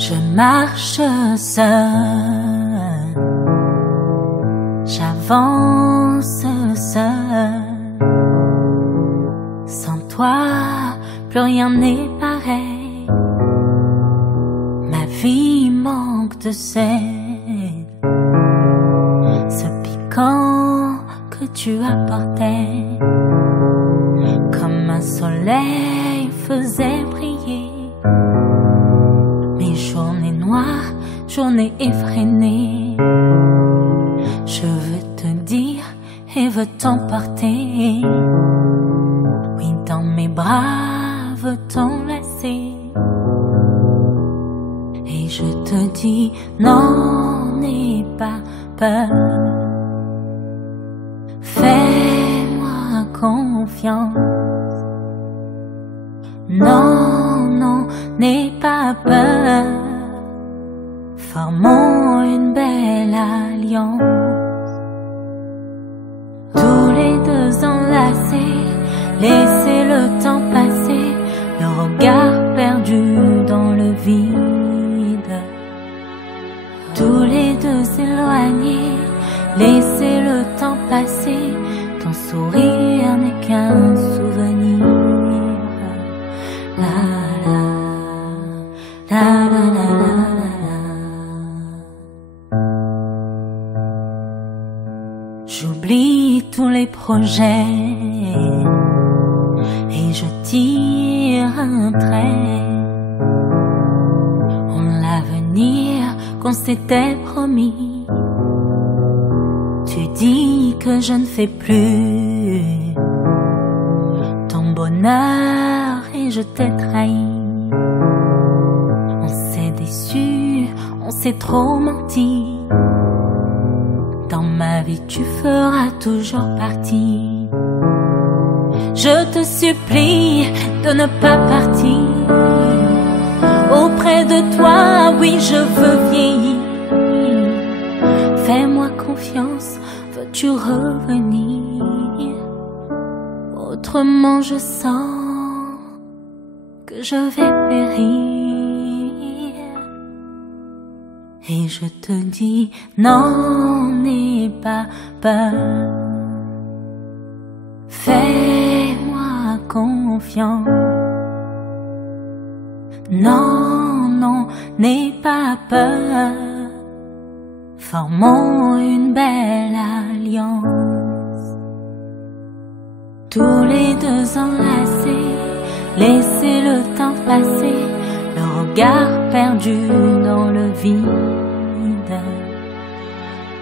Je marche seul, j'avance seul. Sans toi, plus rien n'est pareil. Ma vie manque de sel. Ce piquant que tu apportais, comme un soleil, faisait briller mes journées noires, journées effrénées. Je veux te dire et veux t'emporter. Oui, dans mes bras, veux t'enlacer. Et je te dis, non, n'aie pas peur. Fais-moi confiance. Non, non, n'aie pas peur. Formons une belle alliance. Tous les deux enlacés, laissez le temps passer, le regard perdu dans le vide. Tous les deux éloignés, laissez le temps passer, ton sourire n'est qu'un souvenir. La la la la la la la. J'oublie tous les projets et je tire un trait. En l'avenir qu'on s'était promis, tu dis que je ne fais plus ton bonheur et je t'ai trahi. On s'est déçu, on s'est trop menti. Dans ma vie tu feras toujours partie. Je te supplie de ne pas partir. Auprès de toi, oui, je veux vieillir. Fais-moi confiance, veux-tu revenir? Autrement je sens que je vais périr. Et je te dis, non, n'aie pas peur. Fais-moi confiance. Non, non, n'aie pas peur. Formons une belle alliance. Tous les deux enlacés, laissez le temps passer, le regard perdu dans le vide.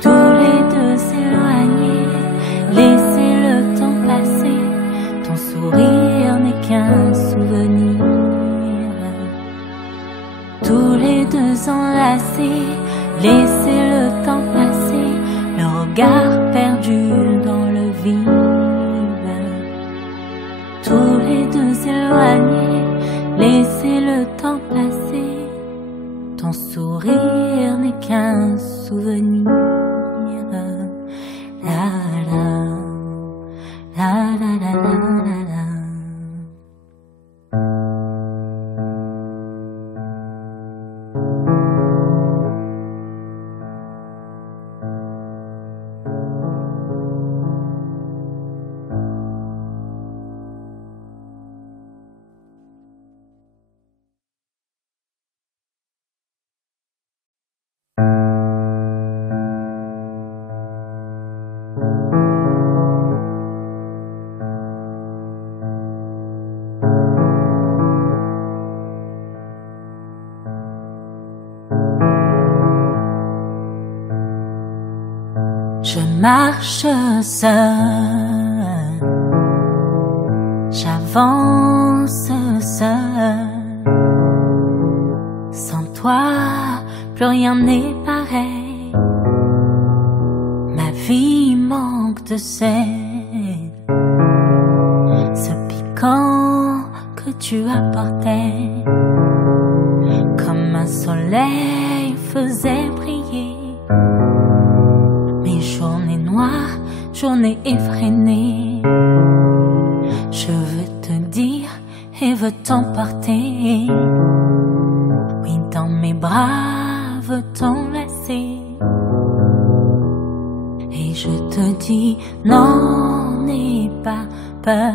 Tous les deux éloignés, laissez le temps passer, ton sourire n'est qu'un souvenir. Tous les deux enlacés, laissez le temps passer, le regard perdu dans le vide. Tous les deux éloignés, laissez le temps passer, ton sourire n'est qu'un souvenir. La la la la la la la. Je marche seul, j'avance seul. Sans toi, plus rien n'est pareil. Ma vie manque de sel. Ce piquant que tu apportais, comme un soleil, faisait briller mes journées noires, journées effrénées. Je veux te dire et veux t'emporter. Oui, dans mes bras veut t'enlacer. Et je te dis, non, n'aie pas peur.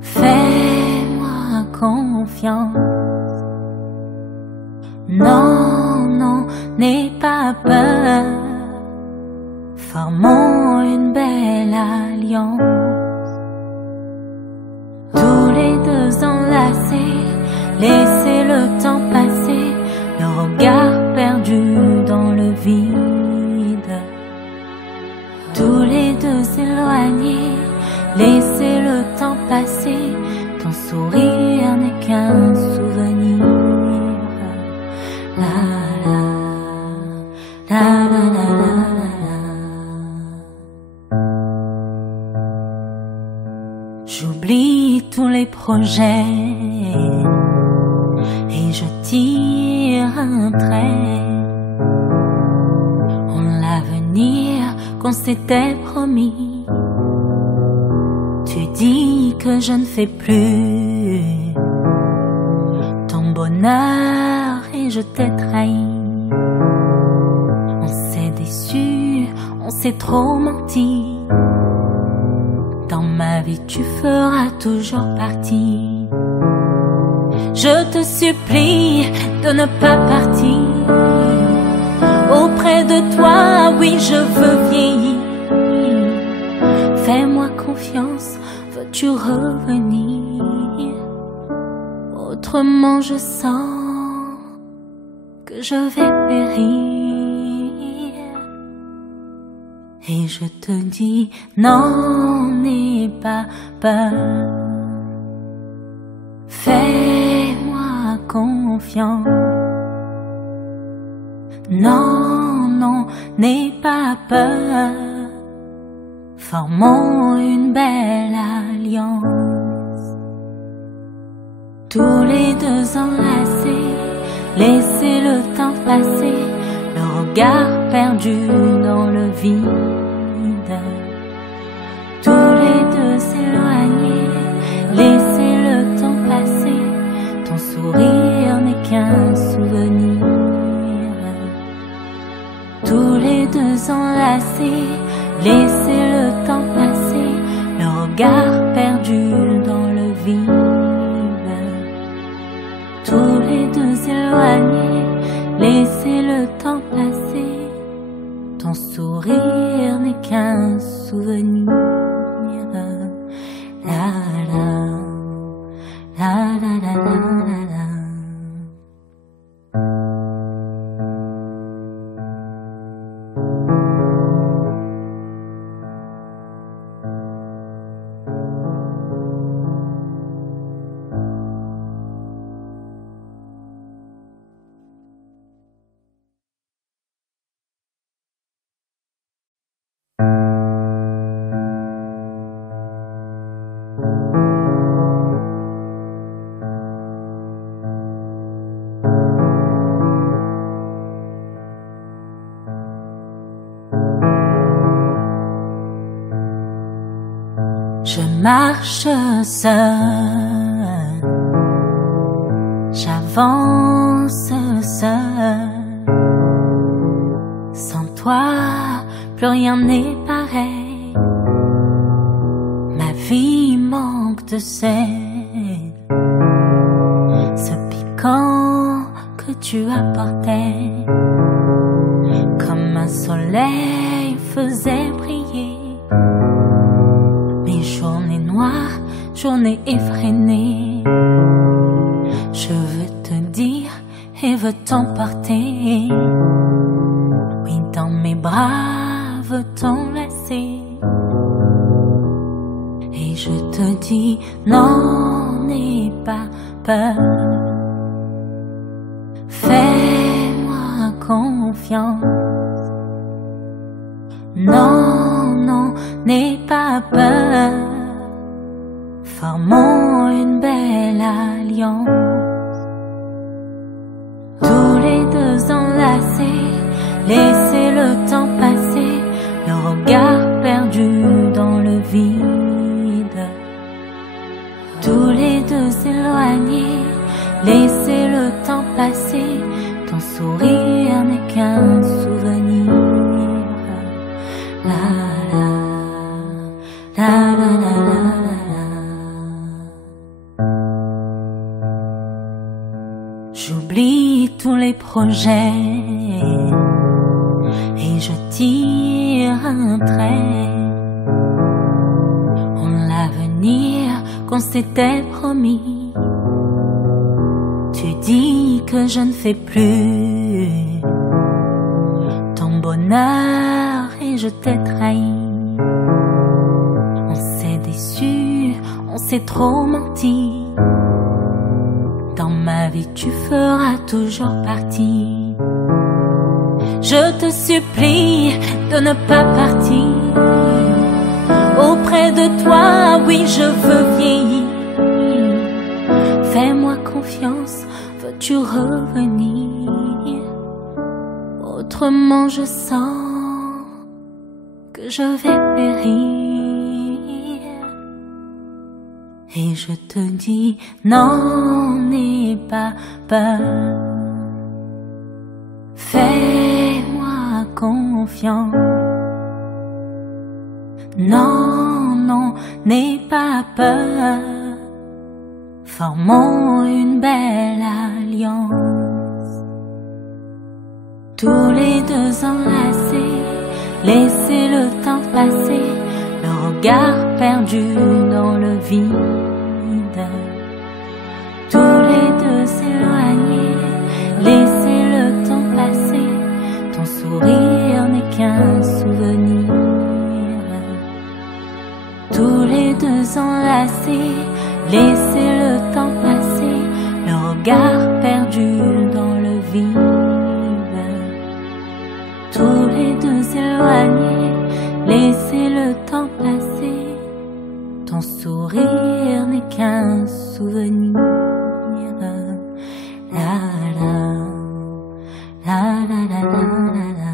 Fais-moi confiance. Non, non, n'aie pas peur. Formons une belle alliance. Tous les deux enlacés, laissez le temps passer, le regard perdu dans le vide. Tous les deux éloignés, laissez le temps passer, ton sourire n'est qu'un souvenir. La la la la la la la. J'oublie tous les projets et je tire un trait en l'avenir qu'on s'était promis. Tu dis que je ne fais plus ton bonheur et je t'ai trahi. On s'est déçu, on s'est trop menti. Dans ma vie tu feras toujours partie. Je te supplie de ne pas partir. Auprès de toi, oui, je veux vieillir. Fais-moi confiance, veux-tu revenir? Autrement je sens que je vais périr. Et je te dis, non, n'aie pas peur. Fais-moi confiance. Non, non, n'aie pas peur. Formons une belle alliance. Tous les deux enlacés, laissez le temps passer, le regard perdu dans le vide. Tous les deux éloignés, laissez le temps passer, ton sourire n'est qu'un souvenir. Tous les deux enlacés, laissez le temps passer, le regard perdu dans le vide. Tous les deux éloignés, laissez le temps passer, ton sourire n'est qu'un souvenir. La la la la la la la. Je marche seul, j'avance seul. Sans toi, plus rien n'est pareil. Ma vie manque de sel. Ce piquant que tu apportais, comme un soleil faisait briller mes journées noires, journées effrénées. Je veux te dire et veux t'emporter. Oui, dans mes bras, veux t'enlacer. Et je te dis, non, n'aie pas peur. Fais-moi confiance. Non, non, n'aie pas peur. Formons une belle alliance. Tous les deux enlacés, laissez le temps passer, le regard perdu dans le vide. Tous les deux éloignés, laissez le temps passer, ton sourire n'est qu'un souvenir. La la la la la la la. J'oublie tous les projets et je tire un trait. L'avenir qu'on s'était promis. Tu dis que je ne fais plus ton bonheur et je t'ai trahi. On s'est déçu, on s'est trop menti. Dans ma vie tu feras toujours partie. Je te supplie de ne pas partir. Auprès de toi, oui, je veux vieillir. Fais-moi confiance, veux-tu revenir? Autrement, je sens que je vais périr. Et je te dis, non, n'aie pas peur. Fais-moi confiance. Non, non, n'aie pas peur. Formons une belle alliance. Tous les deux enlacés, laissez le temps passer, le regard perdu dans le vide. Tous les deux éloignés, laissez le temps passer, ton sourire n'est qu'un souvenir. Tous les deux enlacés, laissez le temps passer, le regard perdu dans le vide. Tous les deux éloignés, laissez le temps passer, ton sourire n'est qu'un souvenir. La la la la la la la.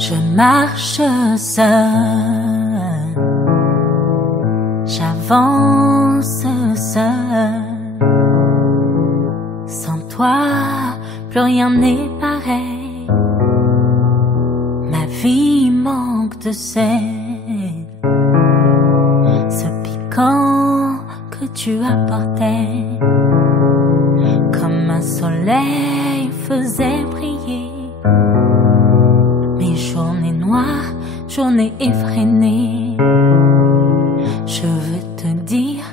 Je marche seul, j'avance seul. Sans toi, plus rien n'est pareil. Ma vie manque de sel. Ce piquant que tu apportais, comme un soleil faisait briller mes journées noires, journées effrénées. Je veux te dire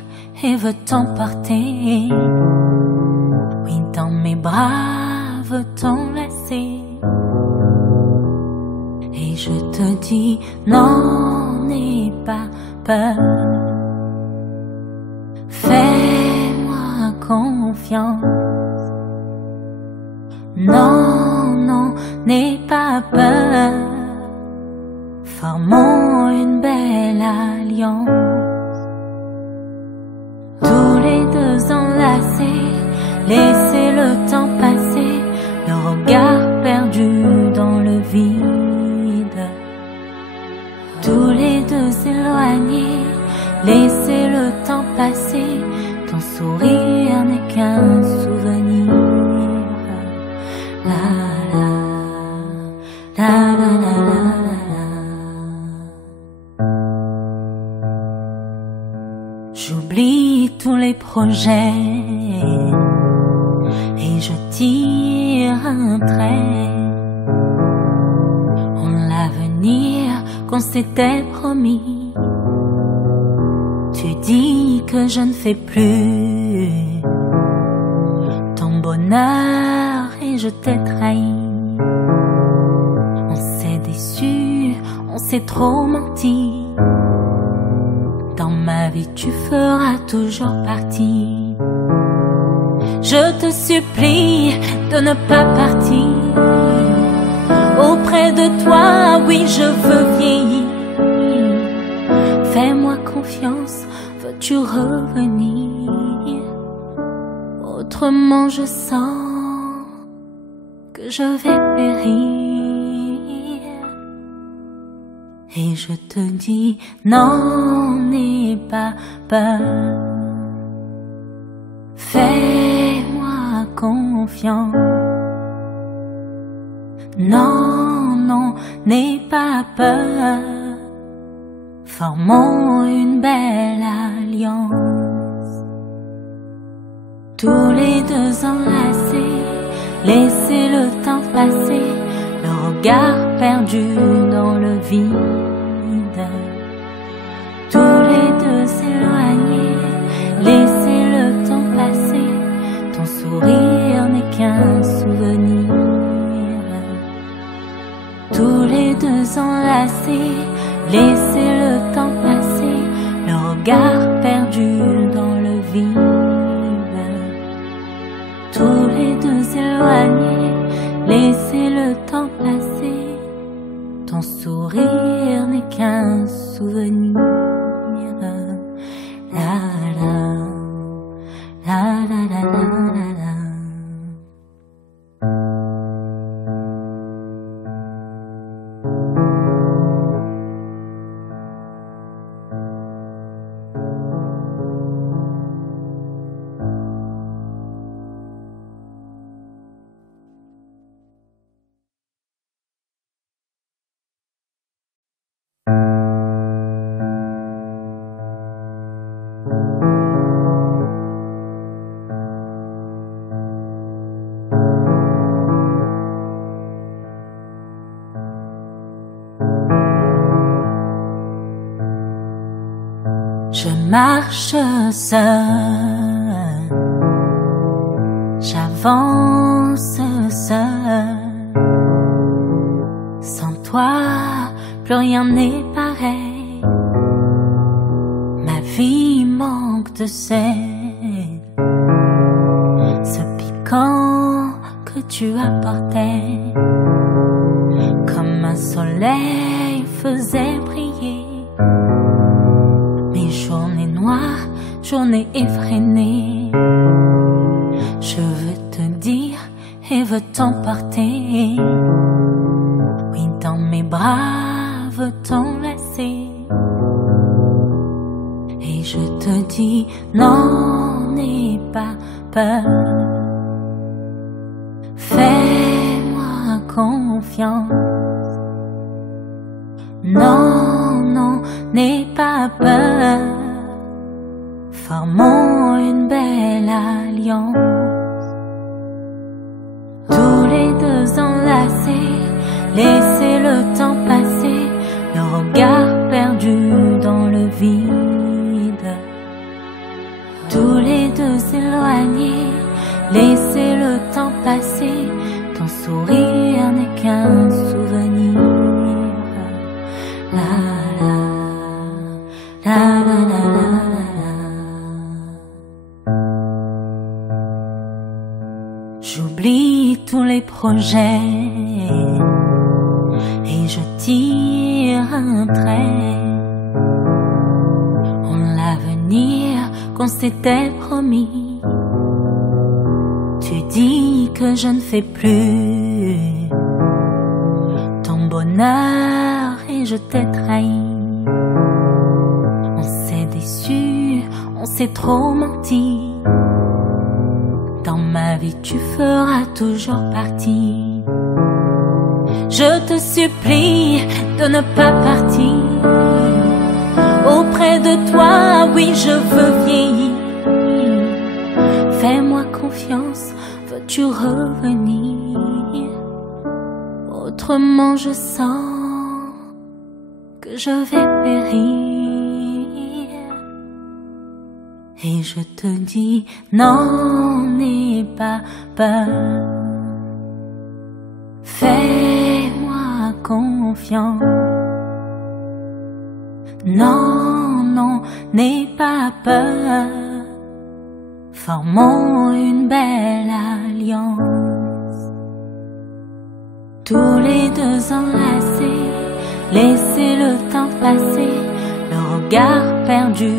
et veux t'emporter. Oui, dans mes bras, veux t'enlacer. Et je te dis, non, n'aie pas peur. Fais-moi confiance. Non, non, n'aie pas peur. Formons une belle alliance. Tous les deux enlacés, laissez le temps passer, le regard perdu dans le vide. Tous les deux éloignés, laissez le temps passer, ton sourire n'est qu'un souvenir. La la la la la la la. J'oublie tous les projets et je tire un trait. L'avenir qu'on s'était promis. Tu dis que je ne fais plus ton bonheur et je t'ai trahi. On s'est déçu, on s'est trop menti. Dans ma vie tu feras toujours partie. Je te supplie de ne pas partir. Auprès de toi, oui je veux vieillir. Fais-moi confiance, veux-tu revenir? Autrement je sens que je vais périr. Et je te dis, non, n'aie pas peur. Fais-moi confiance. Non, non, n'aie pas peur. Formons une belle alliance. Tous les deux enlacés, laissez le temps passer, le regard perdu dans le vide. Tous les deux éloignés, laissez le temps passer, ton sourire n'est qu'un souvenir. Tous les deux enlacés, laissez le temps passer, le regard perdu dans le vide. Tous les deux éloignés, laissez le temps passer, ton sourire n'est qu'un souvenir. La la, la la la la la. Je marche seul, j'avance seul. Sans toi, plus rien n'est pareil. Ma vie manque de sel. Ce piquant que tu apportais, comme un soleil faisait briller mes journées noires, journées effrénées. Je veux te dire et veux t'emporter. Oui, dans mes bras, veux t'enlacer. Et je te dis, non, n'aie pas peur. Fais-moi confiance. Non, non, n'aie pas peur. Formons une belle alliance. Tous les deux enlacés, laissez le temps passer, le regard perdu dans le vide. Tous les deux éloignés, laissez le temps passer, ton sourire n'est qu'un souvenir. La la la la la la la. J'oublie tous les projets et je tire un trait. En l'avenir qu'on s'était promis, tu dis que je ne fais plus ton bonheur et je t'ai trahi. On s'est déçu, on s'est trop menti. Dans ma vie tu feras toujours partie. Je te supplie de ne pas partir. Auprès de toi, oui je veux vieillir. Fais-moi confiance, veux-tu revenir? Autrement je sens que je vais périr. Et je te dis, non, n'aie pas peur. Fais-moi confiance. Non, non, n'aie pas peur, formons une belle alliance. Tous les deux enlacés, laissez le temps passer, le regard perdu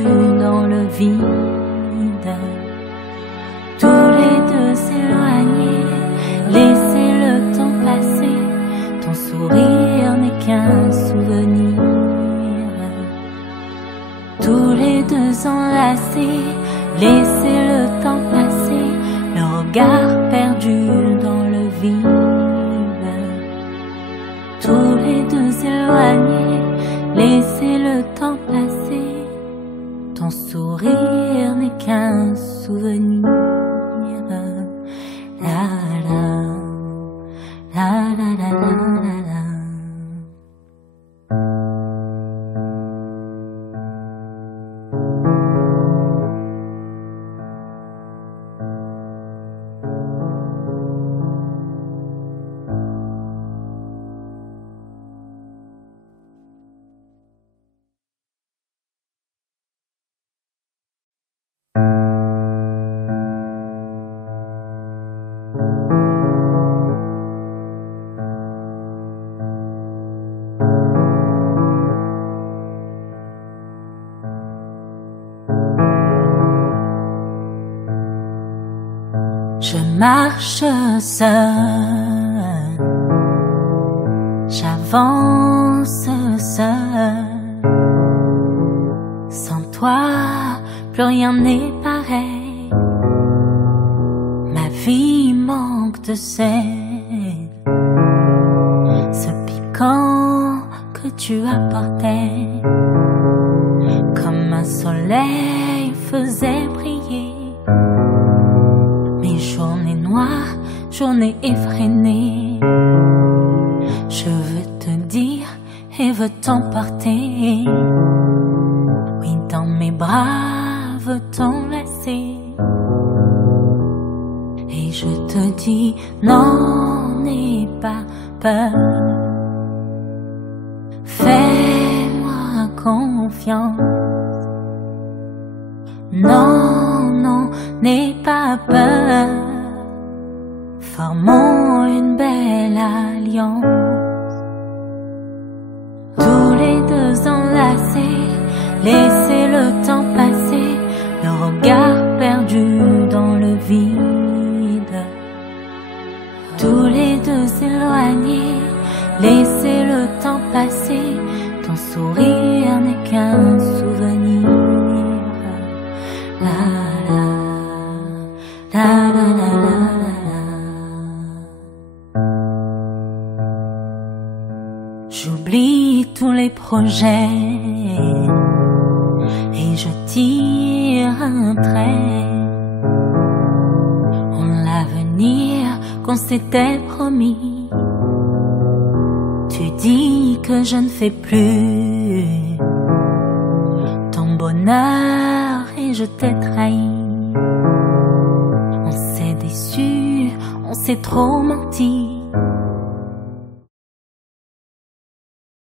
dans le vide. Tous les deux éloignés, laissez le temps passer, ton sourire n'est qu'un souvenir. Tous les deux enlacés, laissez le temps passer, le regard perdu dans le vide. Tous les deux éloignés, laissez le temps passer, ton sourire n'est qu'un souvenir. La la, la la la la la la. Je marche seul, j'avance seul. Sans toi, plus rien n'est pareil. Ma vie manque de sel. Ce piquant que tu apportais, comme un soleil faisait briller mes journées noires, journées effrénées. Je veux te dire et veux t'emporter. Oui, dans mes bras, veux t'enlacer. Et je te dis, non, n'aie pas peur. Fais-moi confiance. Non, non, n'aie pas peur. Formons une belle alliance. Tous les deux enlacés, laissez le temps passer, le regard perdu dans le vide. Tous les deux éloignés, laissez le temps passer, ton sourire n'est qu'un souvenir. La la la la la la la. J'oublie tous les projets et je tire un trait en l'avenir qu'on s'était promis. Tu dis que je ne fais plus ton bonheur et je t'ai trahi. On s'est déçu, on s'est trop menti.